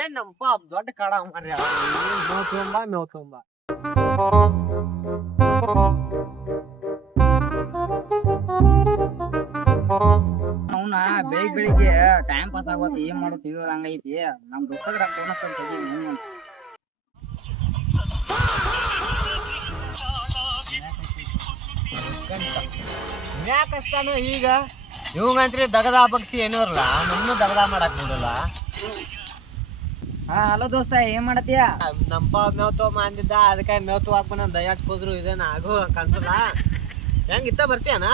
ಏನಪ್ಪ ದೊಡ್ಡ ಕಾಡ ಮಾರ್ಯ ಮೇವ್ ತುಂಬ ಅವನ ಬೆಳಿಗ್ಗೆ ಟೈಮ್ ಪಾಸ್ ಆಗೋತ್ ಏನ್ ಮಾಡೋ ತಿಳಿಯೋದ್ ಹಂಗೈತಿ ನಮ್ ದೋಸ್ತಗ ಯಾಕಸ್ತಾನು ಈಗ ಇವಂಗಂತ್ರಿ ದಗದ ಪಕ್ಷಿ ಏನೋರ್ಲ ನಮ್ಮನ್ನು ದಗದ ಮಾಡಕ್ ನೋಡಲ್ಲ. ಹಾ ಹಲೋ ದೋಸ್ತ ಏನ್ ಮಾಡತ್ತೀಯ? ನಮ್ಮಪ್ಪ ಮೇವ್ ತಗೊಂಬ ಅಂದಿದ್ದ, ಅದಕ್ಕೆ ಮೇವ್ ತಗೋಕ್ ಬಂದ ದಯಾಟ್ ಹೋದ್ರು ಇದೇನ ಆಗು ಕನ್ಸಲ್ಲ. ಹೆಂಗ ಇತ್ತ ಬರ್ತೀಯನ?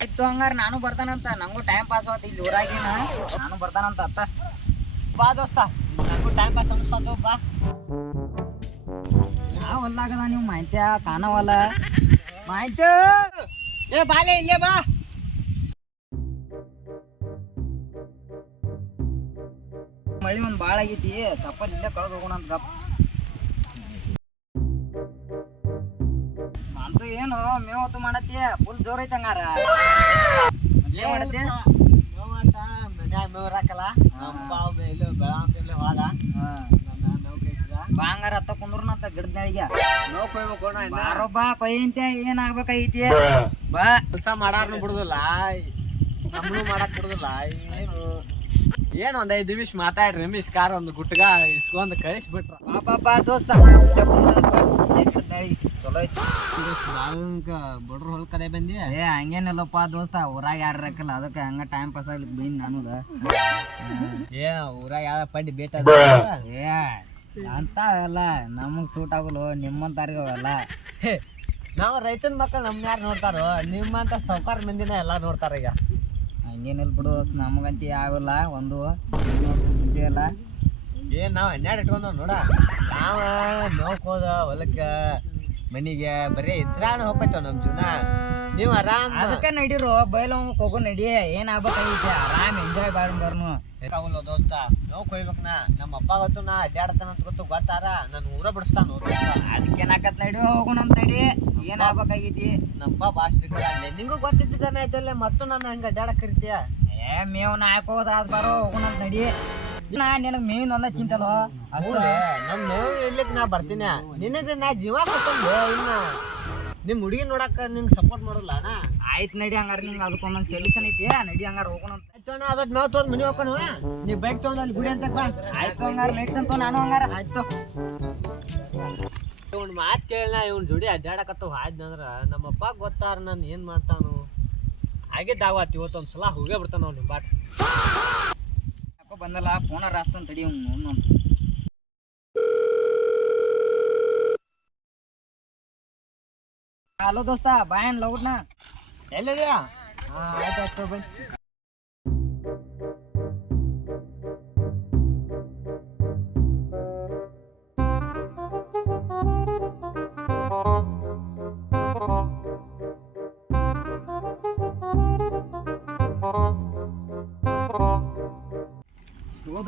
ಆಯ್ತು ಹಂಗಾರ ನಾನು ಬರ್ತಾನಂತ, ನಂಗೂ ಟೈಮ್ ಪಾಸ್ ಆವತ್ ಇಲ್ಲಿ ಊರಾಗಿನ, ನಾನು ಬರ್ತಾನಂತ ಅತ್ತ. ಬಾ ದೋಸ್ತ, ನಂಗೂ ಟೈಮ್ ಪಾಸ್ ಅನ್ಸೋದು ಬಾ. ಯಾವ ಹೊಲ್ಲಾಗದ ನೀವು ಮಾಹಿತ್ಯ ಕಾಣವಲ್ಲ ಮಾಹಿತ್ಯ. ಏ ಬಾಲೆ ಇಲ್ಲೇ ಬಾ. ಮಳಿ ಒಂದ್ ಬಾಳ ಆಗೈತಿ, ತಪ್ಪಲ್ ಇಲ್ಲೇ ಕಳೆದು ಹೋಗೋಣ ಅಂತ ಗಪ್. ಅಂತೂ ಏನು ಮೇವ್ ಹೊತ್ತು ಮಾಡತ್ತಿ ಫುಲ್ ಜೋರ್ ಐತಿ ಹಂಗಾರ. ಏನ್ ಮಾಡತ್ತಿ? ಮನ್ಯಾಗ ಮೇವ್ ರಾಕಲ್ಲ ಹೋದ ಬಾ ಹಂಗಾರ ಹತ್ತ ಕುಂದ್ರನಂತ ಗಿಡದ ನೆಳಿಗೆ ಮೇವ್ ಕೊಯ್ಬೇಕು. ಬಾರೊಬ್ಬ ಕೊಯ್ಯಂತೆ ಏನ್ ಆಗ್ಬೇಕಾಗೈತಿ ಬಾ. ಕೆಲಸ ಮಾಡಾರ್ನು ಬಿಡುದಿಲ್ಲ, ನಮ್ಮನು ಮಾಡಕ್ ಬಿಡುದಿಲ್ಲ. ಏನು ಒಂದ್ 5 ನಿಮಿಷ ಮಾತಾಡ್ರಿ, ನಿಮಿಷ ಕಾರ್ ಒಂದು ಗುಟ್ಗ ಇಸ್ಕೊಂಡ್ ಕಳಿಸ್ಬಿಟ್ರ. ಬಾ ದೋಸ್ತ ಇಲ್ಲೇ ಕುಂದ್ರನಪ್ಪ, ಇಲ್ಲೇ ಗಿಡದ ನೆಳಿಗೆ ಚಲೋ ಐತಿ. ಬಡ್ರ ಹೊಲ್ ಕಡೆ ಬಂದಿ? ಏ ಹಂಗೇನಿಲ್ಲಪ್ಪ ದೋಸ್ತ, ಊರಾಗ ಯಾರು ಇರಕಲ್ಲ ಅದಕ್ಕೆ ಹಂಗ ಟೈಮ್ ಪಾಸ್ ಆಗ್ಲಿಕ್ಕೆ ಬೈನ್ ನಾನು. ಏ ಊರಾಗ ಯಾವ ಪಡ್ಡಿ ಬೇಟ ಏ ಅಂತ ಅಲ್ಲ ನಮಗ್ ಸೂಟ್ ಆಗಲು, ನಿಮ್ಮಂತಾರಿಗ ಅವೆಲ್ಲ. ನಾವು ರೈತನ ಮಕ್ಕಳು ನಮ್ನ ಯಾರು ನೋಡ್ತಾರೋ? ನಿಮ್ಮಂತ ಸಾವ್ಕಾರ ಮಂದಿನ ಎಲ್ಲಾ ನೋಡ್ತಾರ ಈಗ. ಹಂಗೇನಿಲ್ಲ ಬಿಡು, ನಮಗಂತ ಯಾವಿಲ್ಲ, ಒಂದು ಬುದ್ಧಿ ಅಲ್ಲ. ಏನ್ ನಾವ್ 12 ಇಟ್ಕೊಂಡವ್ ನೋಡ. ನಾವ ನೋಡ್ಕೋದ ಹೊಲಕ್ಕ ಮನಿಗೆ ಬರೀ ಇದ್ರಾನ ಹೋಗ್ತೇವ ನಮ್ ಜೀವನ. ನೀವು ಆರಾಮ್ ಅದಕ್ಕೆ ನಡೀರು ಬೈಲ ಹೋಗೋ ನಡಿ, ಏನ್ ಆಗ್ಬೇಕಾಗೈತಿ ಆರಾಮ್ ಎಂಜಾಯ್ ಬರ್ನು. ಆಗಲ್ಲ ದೋಸ್ತ, ನೋವು ಕೊಯ್ಬೇಕು. ನಮ್ಮ ಅಪ್ಪ ಗೊತ್ತು ನಾ ಅಡ್ಡಾಡ್ತಾನ ಅಂತ ಗೊತ್ತಾರ, ನನ್ ಊರ ಬಿಡಿಸ್ತಾನ. ಅದಕ್ಕೇನಾಕತ್ ನಡಿ ಹೋಗೋಣ ಅಂತ ನಡಿ, ಏನ್ ಆಗ್ಬೇಕಾಗೈತಿ. ನಮ್ಮಪ್ಪ ಭಾಳ ಸ್ಟ್ರಿಕ್ಟ್ ಅಲ್ಲೇ, ನಿಂಗೂ ಗೊತ್ತಿದ್ದಾನೆ ಆಯ್ತಲ್ಲ, ಮತ್ತು ನಾನು ಹಂಗ ಅಡ್ಡಾಡಕ್ ಕರಿತೀಯ. ಏ ಮೇವ್ನ ಹಾಕೋದ್ರ ಅದ್ ಬರೋ ಹೋಗೋಣ ಅಂತ ನಡಿ. ನಿನಗ್ ಮೇವಿನ ಒಂದ ಚಿಂತಲೋ ನಮ್ ಮೇವು ಇರ್ಲಿಕ್ ನಾ ಬರ್ತೀನಿ. ನಿನಗ ನಾ ಜೀವ ಕೊಟ್ಟಂದು ಇನ್ನ ನಿಮ್ ಹುಡುಗಿ ನೋಡಾಕ ನಿಂಗೆ ಸಪೋರ್ಟ್ ಮಾಡೋಲ್ಲ. ಆಯ್ತು ನಡಿ ಹಂಗಾರ, ನಿಂಗೆ ಅದಕ್ಕೊಂದೊಂದು ಸೊಲ್ಯೂಷನ್ ಐತಿ, ನಡಿ ಹಂಗಾರ ಹೋಗೋಣ ಅಂತ. ಆಯ್ತು ಅದಕ್ಕೆ ಮೇವ್ ತೊಗೊಂಡ್ ಮನಿ ಹೋಗೋಣ. ನೀ ಬೈಕ್ ತೊಗೊಂಡ್ ಅಲ್ಲಿ ಗುಡಿ ಅಂತ ಬಾ. ಆಯ್ತು ಹಂಗಾರ ಮೇಯ್ತಂತ ನಾನು ಹಂಗಾರ. ಆಯ್ತು ಇವ್ನ ಮಾತು ಕೇಳಿನ ಇವ್ನ ಜೋಡಿ ಅಡ್ಡಾಡಕತ್ತವ ಹಾಯ್ದಂದ್ರ ನಮ್ಮಪ್ಪ ಗೊತ್ತಾರ ನಾನು ಏನ್ ಮಾಡ್ತಾನು. ಆಗಿದ್ದಾವತ್ತು ಇವತ್ತೊಂದ್ಸಲ ಹೋಗೇ ಬಿಡ್ತಾನ ಅವ್ನು ಬಾಟ್. ಯಾಕೋ ಬಂದಲ್ಲ, ಫೋನ ರಾಸ್ತಂತ ತಡಿ ಅವ್ನು. ಹಲೋ ದೋಸ್ತ, ಬಾಯನ್ ಲೌಡ್ನ ಎಲ್ಲಿದ್ಯಾ? ಆಯ್ತಾಯ್ತು ಬೈ.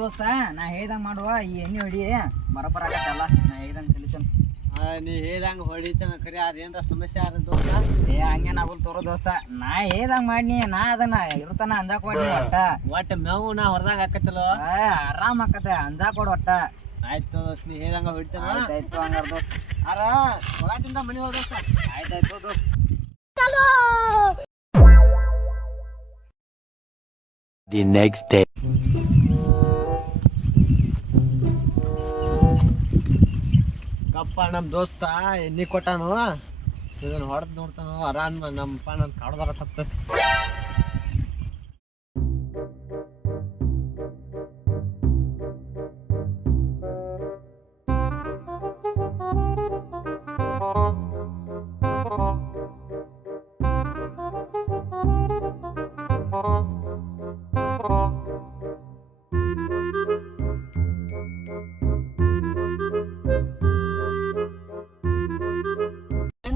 ದೋಸ್ತ ನಾ ಹೇಳ್ದಂಗ ಮಾಡುವ, ಈ ಎಣ್ಣೆ ಹೊಡಿ ಬರಬರ ಆಗತ್ತಲ್ಲ, ನಾ ಹೇಳ್ದಂಗ ಸೊಲ್ಯೂಷನ್. ನೀ ಹೇಳ್ದಂಗ ಹೊಡಿತಾನ ಖರೆ, ಅದೇನ್ರ ಸಮಸ್ಯೆ ಆದ ದೋಸ್ತ? ಏ ಹಂಗೇನ್ ಆಗಲ್ ತೋರೋ ದೋಸ್ತ, ನಾ ಹೇಳ್ದಂಗ ಮಾಡ್ನಿ, ನಾ ಅದನ್ನ ಇರ್ತಾನ ಅಂಜಾಕ್ ಕೊಡ್ನಿ ಒಟ್ಟ ಮೇವು ನಾ ಹೊರದಾಗ ಹಾಕತ್ತಲ್ಲ, ಆರಾಮ್ ಆಕತ್ತೆ ಅಂಜಾಕ್ ಕೊಡ್ ಒಟ್ಟ. ಆಯ್ತು ದೋಸ್ತ, ನೀ ಹೇಳ್ದಂಗ ಹೊಡಿತಾನ. ಆಯ್ತಾಯ್ತು ಹಂಗಾರ ದೋಸ್ತ, ಹೊರದಿಂದ ಮನಿ ಹೋದ ದೋಸ್ತ. ಆಯ್ತಾಯ್ತು ದೋಸ್ತ. The next day. ಕಪ್ಪ ನಮ್ ದೋಸ್ತ ಎಣ್ಣಿ ಕೊಟ್ಟಾನು, ಇದನ್ನ ಹೊಡೆದ್ ನೋಡ್ತಾನು ಆರಾಮ್. ನಮ್ಮಪ್ಪ ನನ್ ಕಾಡ್ದಾರ ತಪ್ಪ.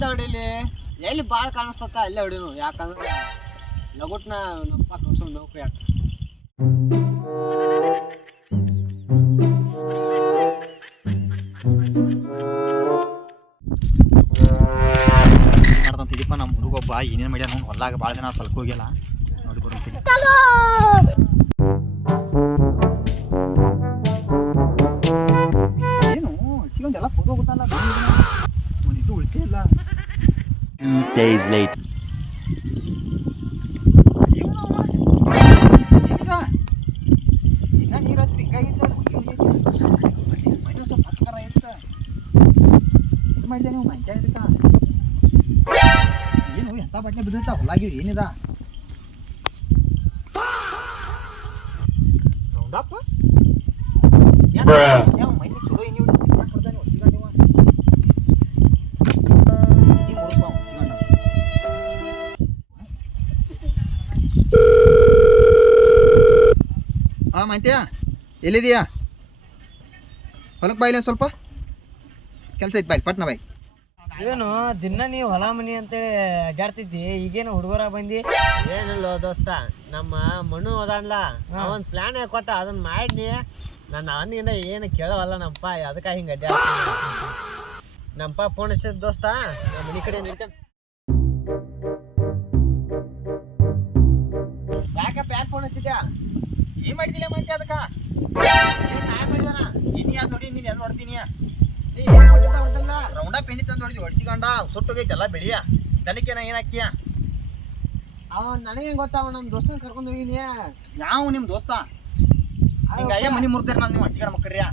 ಹೊಡಿಲಿ ಎಲ್ಲಿ ಬಾಳ್ ಕಾಣಿಸ್ತತ್ತ ಅಲ್ಲೇ ಹೊಡಿನು, ಯಾಕಂದ್ರೆ ಲಗುಟ್ನ ನಮ್ಮಪ್ಪ ಕಳ್ಸೋ ನೌಕರಿ ಯಾಕ. ಮಾಡ್ದಂತಿದೀಪ ನಮ್ಮ ಹುಡುಗೊಬ್ಬ ಏನೇನು ಮಾಡ್ಯಾನ ಹೊಲ್ದಾಗ ಭಾಳ ದಿನ ಸ್ವಲ್ಪ ಹೋಗಿಲ್ಲ ನೋಡಿ ಬರುತ್ತೀನಿ. ಮಾಡ್ತಾನಲ್ಲ ಒಂದಿಟ್ಟು ಉಳಿಸೇ ಇಲ್ಲ 2 days later. ಈಗ ನೀರು ಹಸಿರು ಹಿಂಗಾಗಿತ್ತು ಮನೆ ಸ್ವಲ್ಪ ಹಚ್ಕರ ಇತ್ತು ಇದು ಮಾಡಿದೆ ನೀವು ಮಂಚ ಇರ್ತಾ ಏನು ಎಂಥ ಬಟ್ಟೆ ಬಿದ್ದಿರ್ತ ಹೊಲಾಗಿವಿ ಏನಿದ ರೌಂಡಪ್ಪ ಮನೆ ಚಲೋ ಏನು ಕೊಡ್ತಾನೆ ಹೊಸಿಗಂಡ ಈ ಮುರುಪ ಹೊಸಿಗಂಡ ಹಾಂ ಮಂತ್ಯ ಎಲ್ಲಿದೆಯಾ ಹೊಲಕ್ಕೆ ಬಾಯಿಲ್ಲ ಸ್ವಲ್ಪ ಕೆಲಸ ಐತೆ ಬಾಯ್ ಪಟ್ನ ಬಾಯ್ ಏನು ದಿನ ನೀವು ಹೊಲ ಮನಿ ಅಂತೇಳಿ ಅಡ್ಡಾಡ್ತಿದ್ದಿ ಈಗೇನು ಹುಡುಗರ ಬಂದಿ ಏನಿಲ್ಲ ದೋಸ್ತ ನಮ್ಮ ಮಣ್ಣು ಹೋದನ್ಲ ಅವನ್ ಪ್ಲಾನ್ ಕೊಟ್ಟ ಅದನ್ನ ಮಾಡಿ ನಾನು ಅವನಿಂದ ಏನು ಕೇಳವಲ್ಲ ನಮ್ಮಪ್ಪ ಅದಕ್ಕೆ ಹಿಂಗೆ ಅಡ್ಡಾಡ್ತೀನಿ ನಮ್ಮಪ್ಪ ಫೋನ್ ಹಚ್ಚಿದ ದೋಸ್ತ ನಮ್ಮ ಮನೆ ಕಡೆ ನಿಂತ ಯಾಕಪ್ಪ ಯಾಕೆ ಫೋನ್ ಹಚ್ಚಿದ್ಯಾ ಏನು ಮಾಡಿದಿಲ್ಲ ಮಂತ್ಯ ಅದಕ್ಕೆ ನಾ ಮಾಡಿದಾನ ಇನ್ನು ಯಾಕೆ ನೋಡಿ ನೀನು ಎಲ್ಲಿ ನೋಡ್ತೀನಿ ಹೊಡೆದಲ್ಲ ರೌಂಡ ಪೆಣ್ಣಿ ತಂದು ನೋಡಿದ್ವಿ ಹೊಡ್ಸಿಕೊಂಡ ಸುಟ್ಟೋಗೈತೆಲ್ಲ ಬೆಳಿಯ ದನಕ್ಕೇನ ಏನು ಹಾಕಿಯ ಅವನ್ ನನಗೆ ಗೊತ್ತಾವ ನಮ್ಮ ದೋಸ್ತನ ಕರ್ಕೊಂಡು ಹೋಗಿನಿ ಯಾವ ನಿಮ್ಮ ದೋಸ್ತ ಹಿಂಗಾಯ ಮನಿ ಮುರ್ದಾರ ನಾನು ನೀವು ಹಚ್ಚಿಕೊಂಡ ಮಕ್ಕಳ್ರಿಯ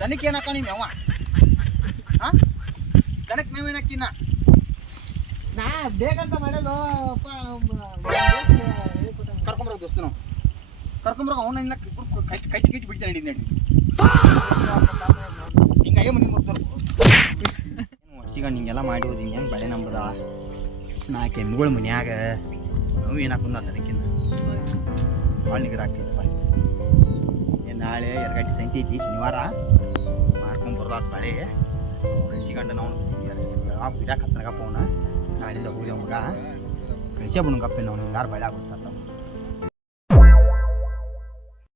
ದನಕ್ಕೆ ಏನು ಹಾಕ ನೀವು ಯಾವ ಹಾಂ ದನಕ್ಕೆ ನಾವೇನು ಹಾಕಿನ ನಾ ಬೇಕಂತ ಮಾಡಲು ಕರ್ಕೊಂಬರೋ ದೋಸ್ತ ನಾವು ಕರ್ಕೊಂಬರೋ ಅವನ ಕಟ್ಟಿ ಕಟ್ಟಿ ಕಟ್ಟಿ ಬಿಡ್ತಾನೆ ನಡಿ ನಡಿ ಹಿಂಗಾಯ ಮನಿ ಮುರ್ದಾರ ಹಚ್ಚಿಕೊಂಡು ಹಿಂಗೆಲ್ಲ ಮಾಡಿ ಹೋದ್ ಹಿಂಗೆ ಹೆಂಗೆ ಬಳೆ ನಂಬದ ನಾಲ್ಕು ಎಮ್ಮಿಗಳು ಮನ್ಯಾಗ ನಾವು ಏನು ಹಾಕೊಂಡ ಅದಕ್ಕಿಂತ ಭಾಳ ನಿಗರ ಆಗ್ತೈತೆ ಬಾಯ್ ಏನು ನಾಳೆ ಎರಗಟ್ಟಿ ಸಂತೆ ಐತಿ ಶನಿವಾರ ಮಾರ್ಕೊಂಡು ಬರ್ದಾದ ಬಾಳೆ ಹಚ್ಚಿಕೊಂಡು ನಾವು ಬಿಡಾಕ ಹಸ್ರಗಪ್ಪ ಅವನ ನಾಳಿಂದ ಹೋಗ್ಯಾವ ಮಗ ಕಳಿಸ್ಯಾ ಬಿಡುಗಪ್ಪ ನಾವು ಯಾರು ಬಳೆ ಆಗ್ಬಿಡ್ತಾರೆ